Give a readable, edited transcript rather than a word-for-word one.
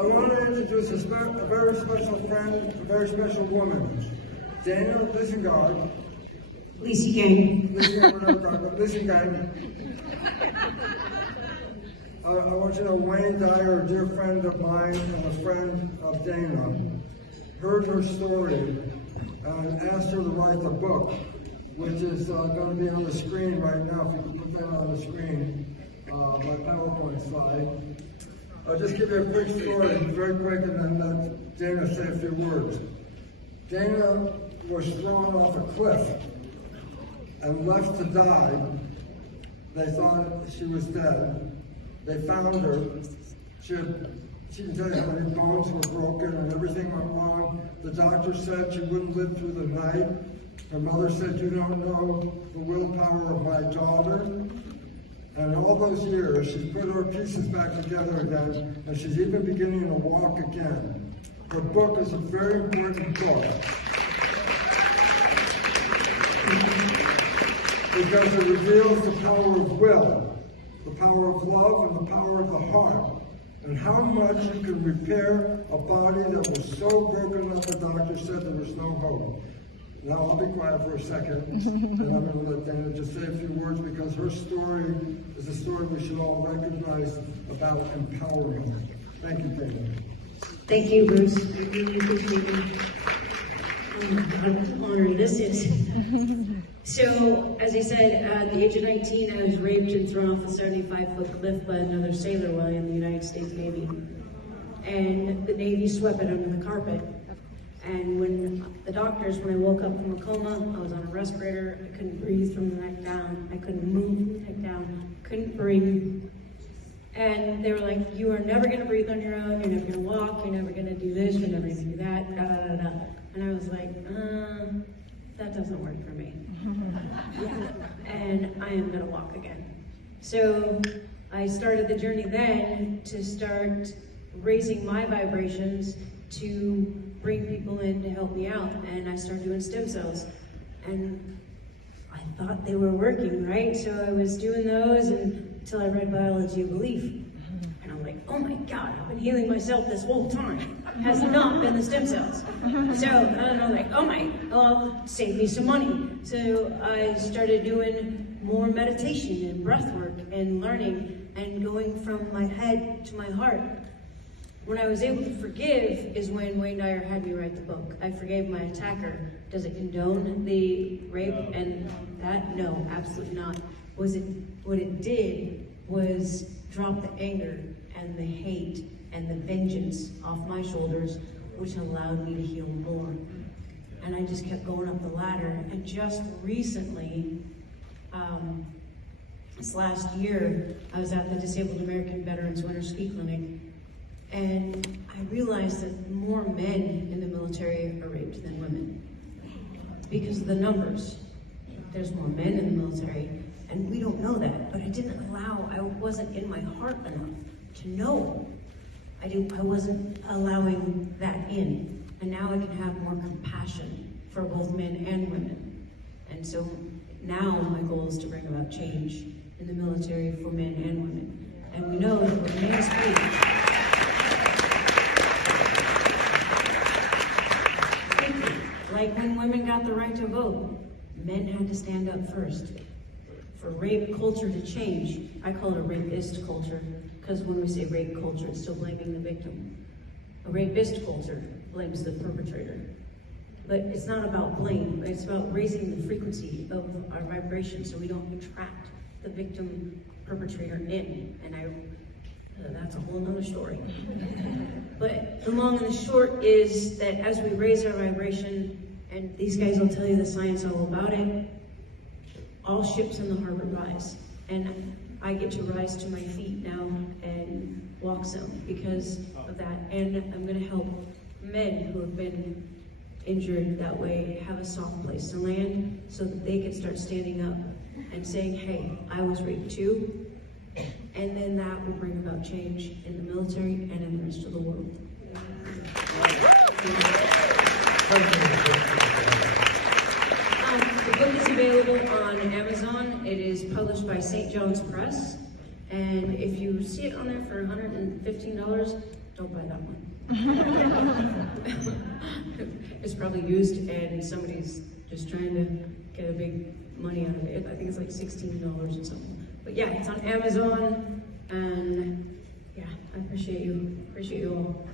I want to introduce a very special friend, a very special woman, Dana Liesegang. Liesegang. Liesegang. I want you to know Wayne Dyer, a dear friend of mine and a friend of Dana, heard her story and asked her to write the book, which is going to be on the screen right now. If you can put that on the screen, my PowerPoint slide. I'll just give you a quick story, very quick, and then let Dana say a few words. Dana was thrown off a cliff and left to die. They thought she was dead. They found her. She can tell you how many bones were broken and everything went wrong. The doctor said she wouldn't live through the night. Her mother said, "You don't know the willpower of my daughter." And all those years, she put her pieces back together again, and she's even beginning to walk again. Her book is a very important book because it reveals the power of will, the power of love, and the power of the heart, and how much you can repair a body that was so broken that the doctor said there was no hope. Now I'll be quiet for a second, and I'm going to let Dana just say a few words, because her story is a story we should all recognize about empowerment. Thank you, Dana. Thank you, Bruce. I really appreciate it. What honor this is. So, as I said, at the age of 19, I was raped and thrown off a 75-foot cliff by another sailor while in the United States Navy. And the Navy swept it under the carpet. And when I woke up from a coma, I was on a respirator, I couldn't breathe from the neck down, I couldn't move from the neck down, couldn't breathe. And they were like, "You are never gonna breathe on your own, you're never gonna walk, you're never gonna do this, you're never gonna do that, da da da da." And I was like, that doesn't work for me. And I am gonna walk again. So I started the journey then to start raising my vibrations to bring people in to help me out, and I started doing stem cells, and I thought they were working, right? So I was doing those until I read Biology of Belief, and I'm like, oh my God, I've been healing myself this whole time. It has not been the stem cells. So I'm like, oh my, well, save me some money. So I started doing more meditation and breath work and learning and going from my head to my heart. When I was able to forgive is when Wayne Dyer had me write the book. I forgave my attacker. Does it condone the rape and that? No, absolutely not. What it did was drop the anger and the hate and the vengeance off my shoulders, which allowed me to heal more. And I just kept going up the ladder. And just recently, this last year, I was at the Disabled American Veterans Winter Ski Clinic, and I realized that more men in the military are raped than women because of the numbers. There's more men in the military, and we don't know that, but I wasn't in my heart enough to know. I wasn't allowing that in, and now I can have more compassion for both men and women. And so now my goal is to bring about change in the military for men and women. And we know that when men speak, like when women got the right to vote, men had to stand up first. For rape culture to change, I call it a rapist culture, because when we say rape culture, it's still blaming the victim. A rapist culture blames the perpetrator. But it's not about blame, it's about raising the frequency of our vibration so we don't attract the victim perpetrator in. And that's a whole nother story. But the long and the short is that as we raise our vibration, and these guys will tell you the science all about it, all ships in the harbor rise. And I get to rise to my feet now and walk some because of that. And I'm gonna help men who have been injured that way have a soft place to land so that they can start standing up and saying, hey, I was raped too. And then that will bring about change in the military and in the rest of the world. The book is available on Amazon. It is published by St. John's Press. And if you see it on there for $115, Don't buy that one. It's probably used and somebody's just trying to get a big money out of it. I think it's like $16 or something. But yeah, it's on Amazon, and yeah, I appreciate you all.